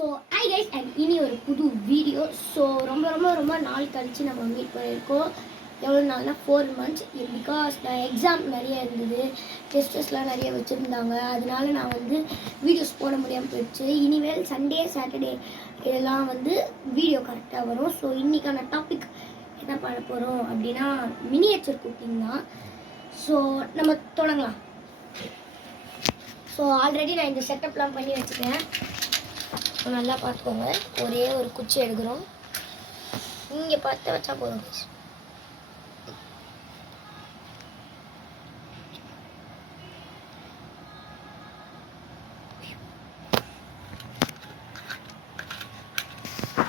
So I guys and இனி ஒரு புது வீடியோ. ஸோ ரொம்ப நாள் கழித்து நம்ம மீட் பண்ணியிருக்கோம். எவ்வளோ நாள்னா 4 months. பிகாஸ் நான் எக்ஸாம் நிறைய இருந்தது, டெஸ்டஸ்லாம் நிறைய வச்சுருந்தாங்க. அதனால நான் வந்து வீடியோஸ் போட முடியாமல் போயிடுச்சு. இனிமேல் சண்டே சாட்டர்டே இதெல்லாம் வந்து வீடியோ கரெக்டாக வரும். ஸோ இன்றைக்கான டாபிக் என்ன பண்ண போகிறோம் அப்படின்னா மினியேச்சர் குக்கிங் தான். ஸோ நம்ம தொடங்கலாம். ஸோ ஆல்ரெடி நான் இந்த செட்டப்லாம் பண்ணி வச்சுட்டேன். நல்லா பார்த்துக்கோங்க. ஒரே ஒரு குச்சி எடுக்கிறோம். இங்கே பார்த்து வச்சா போதும்.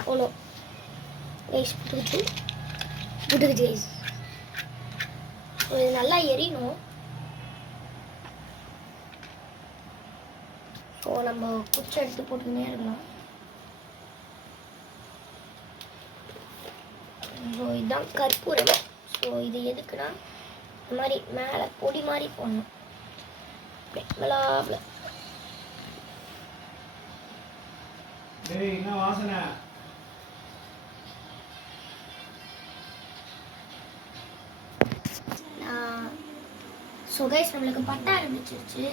அவ்வளோ ரைஸ் புட்டுக்குச்சு ரைஸ். ஸோ இது நல்லா எரியணும். ஸோ நம்ம குச்சி எடுத்து போட்டுக்கினே இருக்கலாம். ஸோ இதுதான் கற்பூரம். ஸோ இது எதுக்குன்னா இந்த மாதிரி மேலே பொடி மாதிரி போடணும். மிளகாவில் ஸோ கைஸ் நம்மளுக்கு பட்ட ஆரம்பிச்சிருச்சு.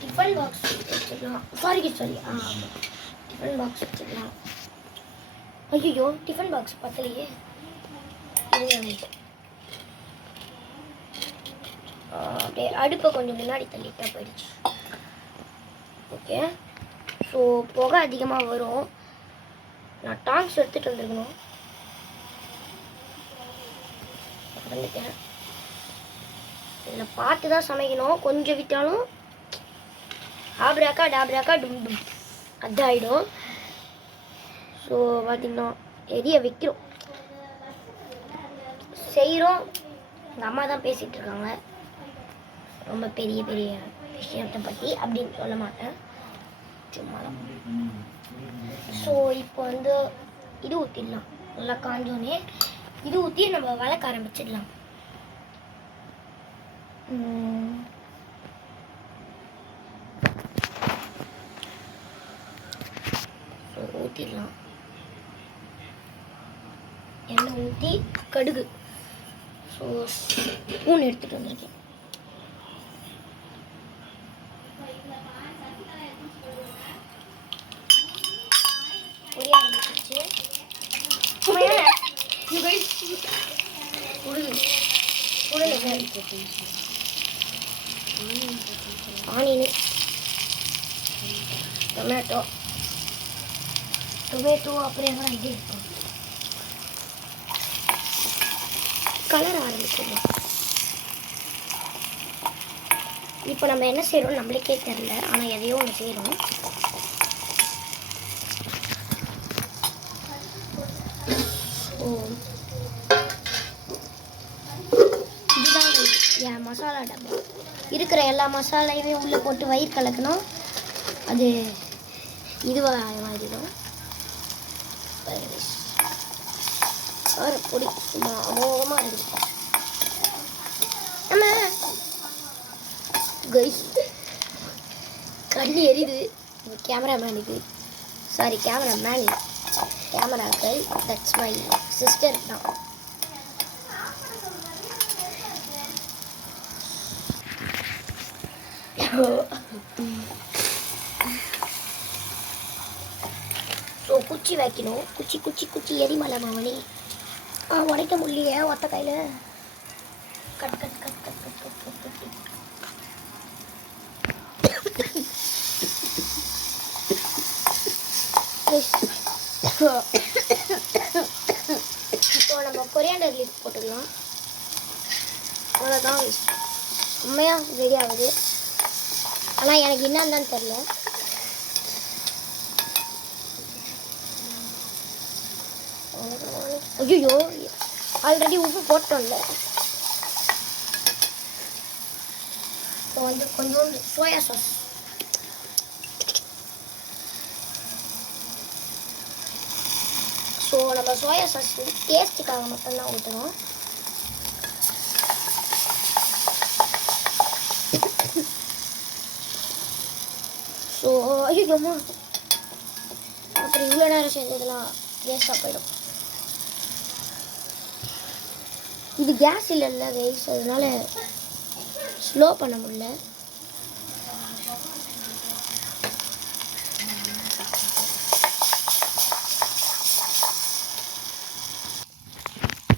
டிஃபன் பாக்ஸ் வச்சுக்கலாம். சாரி டிஃபன் பாக்ஸ் வச்சுக்கலாம். ஐயோ டிஃபன் பாக்ஸ் பத்தலையே. அப்படியே அடுப்பை கொஞ்சம் முன்னாடி தள்ளிட்டா போயிடுச்சு. ஓகே. ஸோ புகை அதிகமாக வரும். நான் டாங்ஸ் எடுத்துகிட்டு வந்துருக்கணும். வந்துட்டேன். இதில் பார்த்து தான் சமைக்கணும். கொஞ்சம் விட்டாலும் டாப்ராக்கா டும் டும் அதாயிடும். ஸோ பார்த்திங்கன்னா எரிய வைக்கிறோம், செய்கிறோம். எங்கள் அம்மா தான் பேசிகிட்டு இருக்காங்க ரொம்ப பெரிய விஷயத்தை பற்றி அப்படின்னு சொல்ல மாட்டேன், சும்மா தான். ஸோ இப்போ வந்து இது ஊற்றிடலாம். நல்லா காஞ்சோன்னே இது ஊற்றி நம்ம வளர்க்க ஆரம்பிச்சிடலாம். ஊற்றிடலாம். எண்ணெய் ஊற்றி கடுகு. ஸோ ஸ்பூன் எடுத்துகிட்டு வந்திருக்கேன். பொரிய ஆரம்பிச்சிருச்சு. ஆனியன், டொமேட்டோ அப்புறம் இது கலர் ஆரம்பிச்சிடலாம். இப்போ நம்ம என்ன செய்கிறோம் நம்மளுக்கே தெரியல, ஆனால் எதையோ ஒன்று செய்கிறோம். இதுதான் என் மசாலா டப்பா. இருக்கிற எல்லா மசாலையுமே உள்ளே போட்டு வயிறு கலக்கணும். அது இதுவாக மாறிடும். பொடி சும்மா அமோகமாக இருக்குது. நம்ம கைஸ் கண்ணி எரியுது கேமராமேனுக்கு. சாரி கேமராமேன், கேமராக்கள். தட்ஸ் மை சிஸ்டர் தான். ஸோ குச்சி வைக்கணும். குச்சி எரிமலை மாமணி. உடைக்க முடியலையே ஒத்த கையில். Cut cut cut cut cut cut cut cut. இப்போ நம்ம கொரியாண்டர் லீஃப் போட்டுக்கலாம். அவ்வளோதான், உண்மையாக ரெடி ஆகுது. ஆனால் எனக்கு என்னன்னு தெரில. ஐயோ ஆல்ரெடி உப்பு போட்டோம்ல. இப்போ வந்து கொஞ்சோண்டு சோயா சாஸ். ஸோ நம்ம சோயா சாஸ் வந்து டேஸ்ட்டுக்காக மட்டும்தான் ஊற்றணும். ஸோ ஐயோ அப்புறம் இவ்வளோ நேரம் செஞ்சதெல்லாம் வேஸ்ட்டாக போயிடும். இது கேஸ் இல்லைல்ல கைஸ், அதனால ஸ்லோ பண்ண முடியல.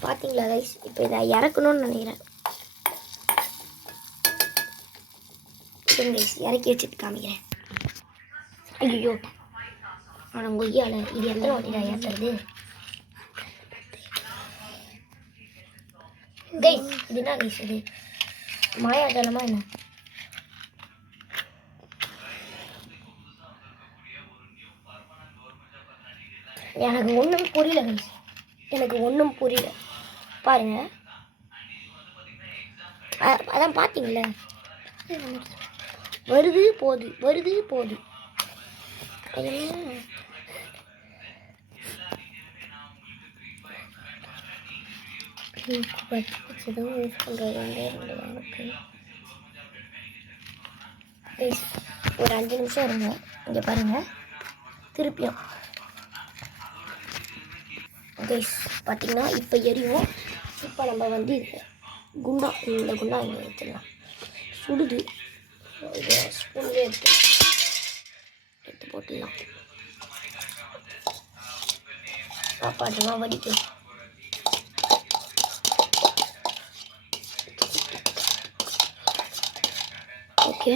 பார்த்தீங்களா கைஸ், இப்போ இதை இறக்கணும்னு நினைக்கிறேன். சரி கைஸ், இறக்கி வச்சுட்டு காமிக்கிறேன். ஐயோ ஆனால் கொய்யால இது எத்தனை வாட்டி தான் ஏற்றுறது கைஸ்? இது என்ன கைஸ், இது மாயாஜலமா என்ன? எனக்கு ஒன்றும் புரியல கைஸ், எனக்கு ஒன்றும் புரியல. பாருங்க, அதான் பார்த்தீங்களே, வருது போகுது வருது போகுது. ஒரு 5 நிமிஷம் இருங்க. இங்கே பாருங்க, திருப்பியும் கைஸ் பார்த்தீங்கன்னா இப்போ எரியும். இப்போ நம்ம வந்து குண்டா, இந்த குண்டா இங்கே எடுத்துடலாம். சுடுது, இதை ஸ்பூன்லேயே எடுத்து போட்டுடலாம். சாப்பாடுலாம் வடிக்கும். ஓகே,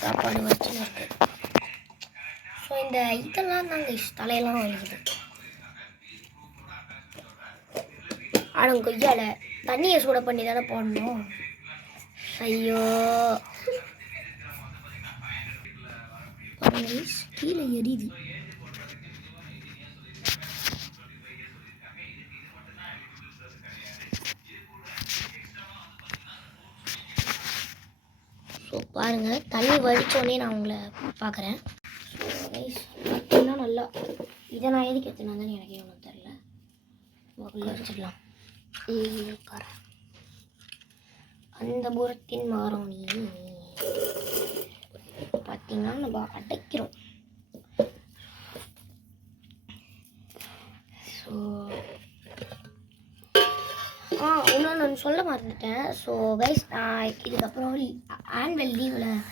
சாப்பாடு வச்சு இருக்கு. ஸோ இந்த இதெல்லாம் தாங்க தலையெல்லாம் வலிக்குது. ஆனால் கொய்யால தண்ணியை சூட பண்ணி தானே போடணும். ஐயோ கீழே எரியுது. ஸோ பாருங்கள், தண்ணி வடித்தோடனே நான் உங்களை பார்க்குறேன். ஸோ ரைஸ் பார்த்தீங்கன்னா நல்லா, இதை நான் எதுக்கு எடுத்துனான்னு எனக்கு ஒன்றும் தெரில. முதல்ல வச்சிடலாம். அந்த புறத்தின் மாறும் நீ பார்த்தீங்கன்னா நம்ம அடைக்கிறோம். ஸோ இன்னொன்று நான் சொல்ல மறந்துட்டேன். ஸோ கைஸ், நான் இதுக்கப்புறம் ஆனுவல் லீவில்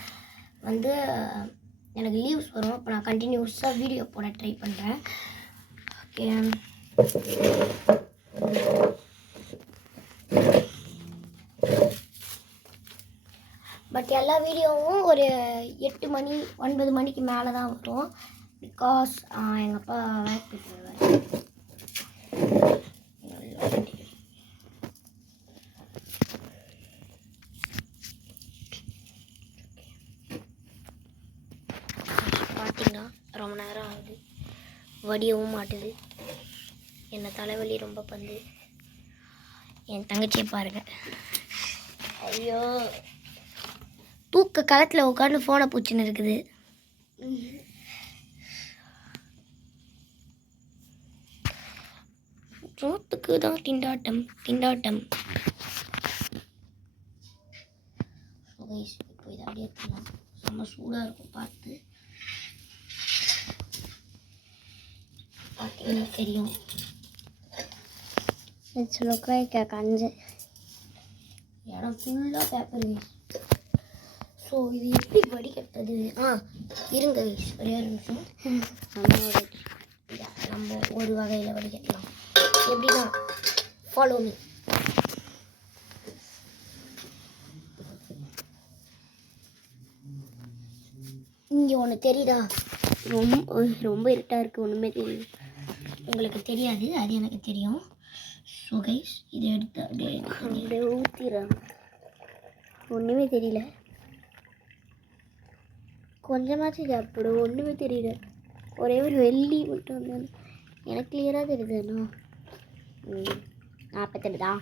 வந்து எனக்கு லீவ்ஸ் வரும். அப்போ நான் கண்டினியூஸாக வீடியோ போட ட்ரை பண்ணுறேன். ஓகே, பட் எல்லா வீடியோவும் ஒரு 8 மணி 9 மணிக்கு மேலே தான் வரும். பிகாஸ் எங்கள் அப்பா வேலைக்கு போயிட்டு வருவார். பார்த்தீங்கன்னா ரொம்ப நேரம் ஆகுது, வடியவும் மாட்டுது. என்னை தலைவலி ரொம்ப பந்து. என் தங்கச்சியை பாருங்கள், ஐயோ தூக்க களத்தில் உட்காந்து ஃபோனை பூச்சின்னு இருக்குது. ரோட்டுக்கு தான் திண்டாட்டம் திண்டாட்டம். இப்போ இதை அப்படியே எடுத்துக்கலாம். செம்ம சூடாக இருக்கும், பார்த்து பார்த்தீங்கன்னா தெரியும். கஞ்சு இடம் ஃபுல்லாக பேப்பர் வேஸ்ட். ஸோ இது எப்படி வடிகட்டது? இருங்க ஒரே ஒரு நிமிஷம். நம்ம ஒரு வகையில் வடிகட்டலாம். எப்படின்னா, ஃபாலோ மீ. இங்கே ஒன்று தெரியுதா? ரொம்ப இருட்டாக இருக்குது, ஒன்றுமே தெரியுது. உங்களுக்கு தெரியாது, அது எனக்கு தெரியும். ஸோ கைஸ், இதை எடுத்து அப்படியே ஊற்றிடுறாங்க. ஒன்றுமே தெரியல, கொஞ்சமாச்சும் சாப்பிடும், ஒன்றுமே தெரியல. ஒரே ஒரு வெள்ளி மட்டும் வந்து எனக்கு கிளியராக தெரியுதுண்ணா. 48 தான்.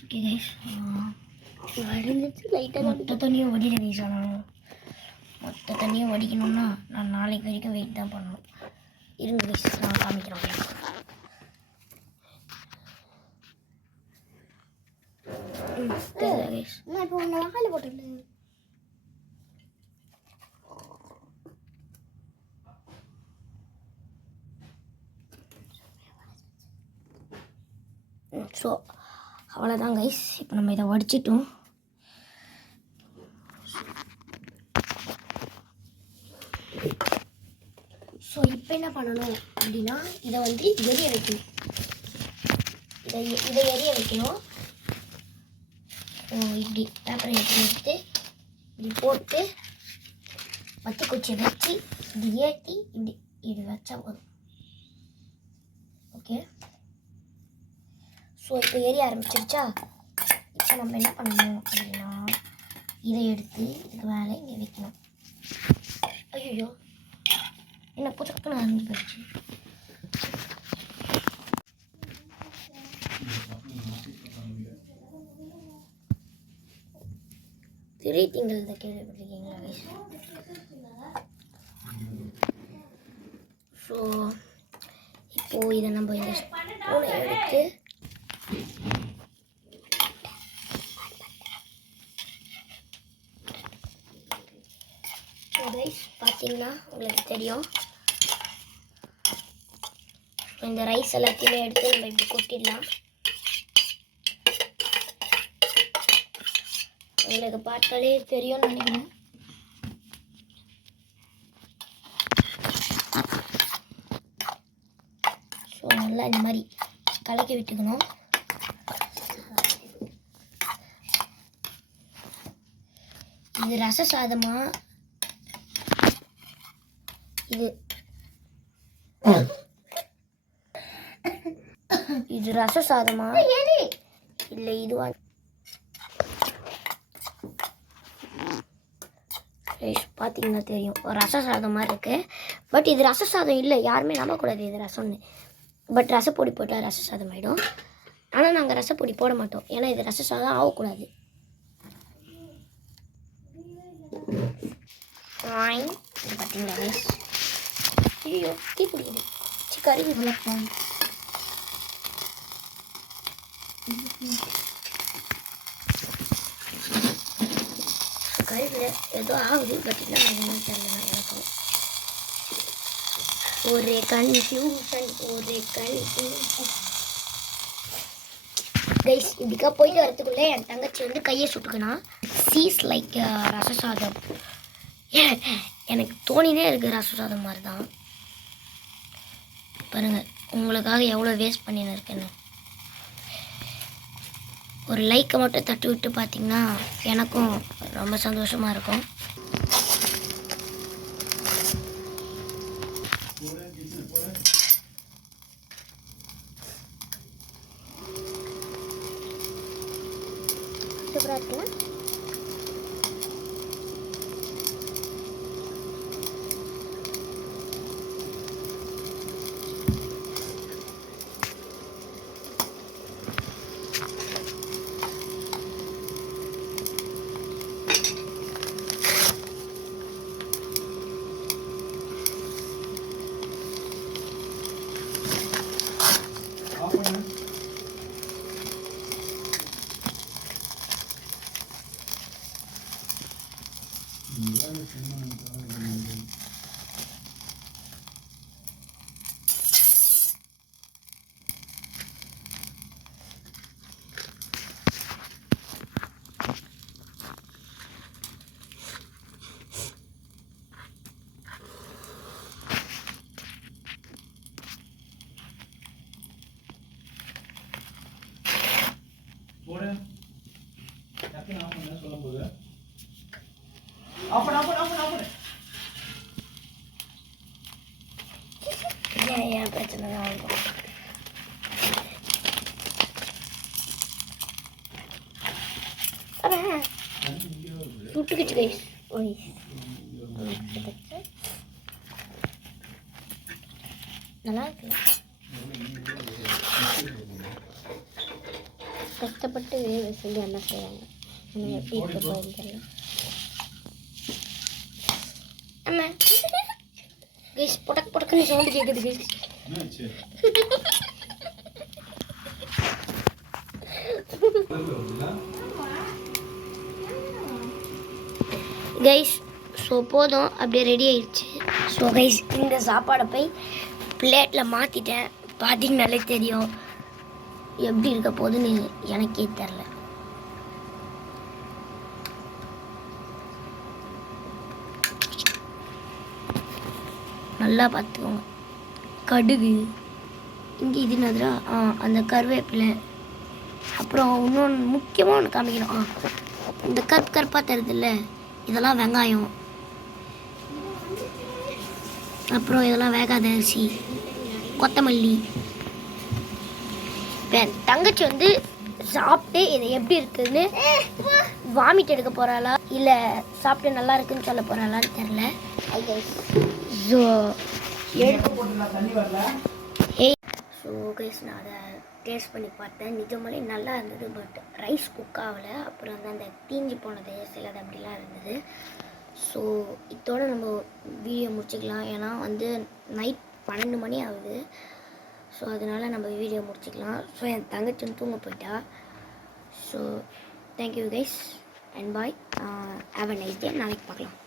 ஓகே கைஸ், வடிஞ்சிச்சு லைட்டாக. மொத்த தண்ணியும் வடிக்க கைஸ். ஆனால் மொத்த தண்ணியும் வடிக்கணும்னா நான் நாளைக்கு வரைக்கும் வெயிட் தான் பண்ணணும். இருங்க கைஸ், நான் காமிக்கிறேன். நான் இப்போ ஒன்று வாயில் போட்டுருந்தேன். ஸோ அவ்வளோதான் கைஸ். இப்போ நம்ம இதை வடிச்சிட்டோம். ஸோ இப்போ என்ன பண்ணணும் அப்படின்னா இதை வந்து எரிய வைக்கணும். இதை எரிய வைக்கணும். இப்படி பேப்பரை எடுத்து இப்படி போட்டு வத்தி குச்சியை வச்சு இப்படி ஏற்றி இப்படி வச்சா போதும். ஓகே, ஸோ இப்போ எரிய ஆரம்பிச்சிருச்சா? இப்போ நம்ம என்ன பண்ணணும் அப்படின்னா இதை எடுத்து இதுக்கு மேலே இங்கே வைக்கணும். ஐயோ, என்ன புதுக்குன்னு ஆரம்பிச்சு போயிடுச்சு. திடீர் இதை கேள்விப்பட்டிருக்கீங்களா? ஸோ இப்போது இதை நம்ம இந்த ஸ்பூனை எடுத்து பார்த்தீங்கன்னா உங்களுக்கு தெரியும். இந்த ரைஸ் எல்லாத்தையுமே எடுத்து நம்ம இப்படி கொட்டிடலாம். உங்களுக்கு பார்த்தாலே தெரியும்னு நினைக்கிறேன். ஸோ நல்லா இந்த மாதிரி கலக்கி விட்டுக்கணும். இது ரச சாதமா இது ரச சாதமா இல்லை இதுவா? பார்த்தீங்கன்னா தெரியும் ரச சாதம் மாதிரி இருக்குது. பட் இது ரச சாதம் இல்லை, யாருமே நம்பக்கூடாது இது ரசம்னு. பட் ரசப்பொடி போட்டால் ரச சாதம் ஆகிடும். ஆனால் நாங்கள் ரசப்பொடி போட மாட்டோம், ஏன்னா இது ரச சாதம் ஆகக்கூடாது. பார்த்தீங்களா ரைஸ்? ஐயோ தீ பிடிக்குது. கறி வளர்ப்போம். கறியில் ஏதோ ஆகுது, பட் என்ன தெரியல எனக்கு. ஒரே கன்ஃபியூஷன். கைஸ், இப்படிக்கா போயிட்டு வரத்துக்குள்ளே என் தங்கச்சி வந்து கையை சுட்டுக்கணும். Cheese like ரசசாதம். எனக்கு தோணினே இருக்குது ரசசாதம் மாதிரி தான். பாருங்கள், உங்களுக்காக எவ்வளோ வேஸ்ட் பண்ணின்னு இருக்கேன்னு. ஒரு லைக்கை மட்டும் தட்டி விட்டு பார்த்தீங்கன்னா எனக்கும் ரொம்ப சந்தோஷமாக இருக்கும். சூப்பராக இருக்குல்ல? ஏன் பிரச்சனை தான் இருக்கும். சுட்டுக்கிச்சு கைஸ். நல்லா இருக்கு. கஷ்டப்பட்டு வேக சொல்லி என்ன செய்வாங்க, எப்படி இருக்க போகுதுன்னு தெரியல. ஆமா கைஸ், பொடக்குன்னு சவுண்டு கேட்குது கைஸ். கைஸ், ஸோ போதும், அப்படியே ரெடி ஆயிடுச்சு. ஸோ கைஸ், இந்த சாப்பாடை போய் பிளேட்டில் மாற்றிட்டேன். பார்த்தீங்கனாலே தெரியும். எப்படி இருக்க போகுதுன்னு எனக்கே தெரில. நல்லா பார்த்துக்கோங்க. கடுகு, இங்கே இது என்னதுடா, அந்த கருவேப்பிலை, அப்புறம் இன்னொன்று முக்கியமாக ஒன்று காமிக்கணும். இந்த கருப்பாக தருதில்ல, இதெல்லாம் வெங்காயம், அப்புறம் இதெல்லாம் வேகாத அரிசி, கொத்தமல்லி. என் தங்கச்சி வந்து சாப்பிட்டு இது எப்படி இருக்குதுன்னு வாமிட் எடுக்க போகிறாளா இல்லை சாப்பிட்டு நல்லா இருக்குன்னு சொல்ல போகிறாளான்னு தெரில. ஸோ கைஸ் நான் அதை டேஸ்ட் பண்ணி பார்த்தேன். நிஜமாலே நல்லா இருந்தது. பட் ரைஸ் குக் ஆகலை. அப்புறம் வந்து அந்த தீஞ்சு போனது சிலது அப்படிலாம் இருந்தது. ஸோ இதோட நம்ம வீடியோ முடிச்சுக்கலாம். ஏன்னா வந்து நைட் 12 மணி ஆகுது. ஸோ அதனால் நம்ம வீடியோ முடிச்சுக்கலாம். ஸோ என் தங்கச்சி தூங்க போயிட்டா. So thank you guys and bye. Have a nice day. நாளைக்கு பார்க்கலாம்.